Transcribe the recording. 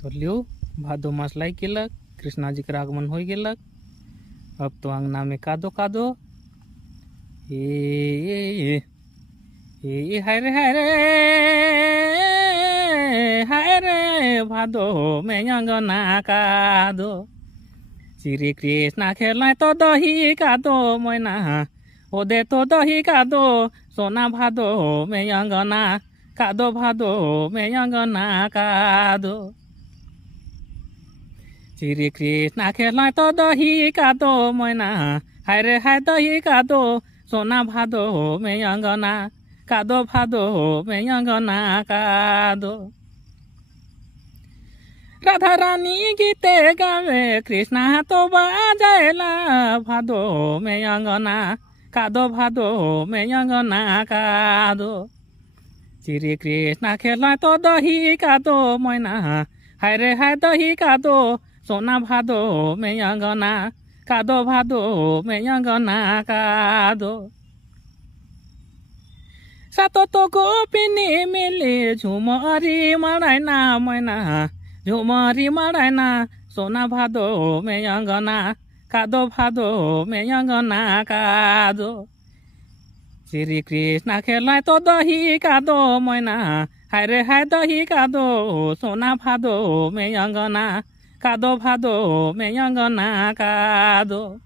तो लियो भादो मास लाई गेलक, कृष्णा जी के आगमन हो गेलक। अब तो अंगना में कादो कादो। ए हाय रे भादो में अंगना कादो। श्री कृष्णा खेलाय तो दही कादो मैना ओदे तो दही कादो। सोना भादो में अंगना कादो, भादो में अंगना कादो। श्री कृष्णा खेलाय तो दही कादो मैना हाय रे हाय दही कादो। सोना भादो में अंगना कादो, भादो में अंगना कादो। राधा रानी गीते गावे कृष्णा तो बाजेला। भादो में अंगना कादो, भादो में अंगना कादो। श्री कृष्णा खेलाय तो दही कादो मैना हाय रे हाय दही कादो। सोना भादो में अंगना कादो, भादो में अंगना कादो। सातो तो गोपिनी मिली झुमरी मरायना मैना झुमरी मरायना। सोना भादो में अंगना कादो, भादो में अंगना कादो। श्री कृष्णा खेलाय तो दही कादो मैना हाय रे हाय दही कादो। सोना भादो में अंगना कादो, भादो में अंगना कादो।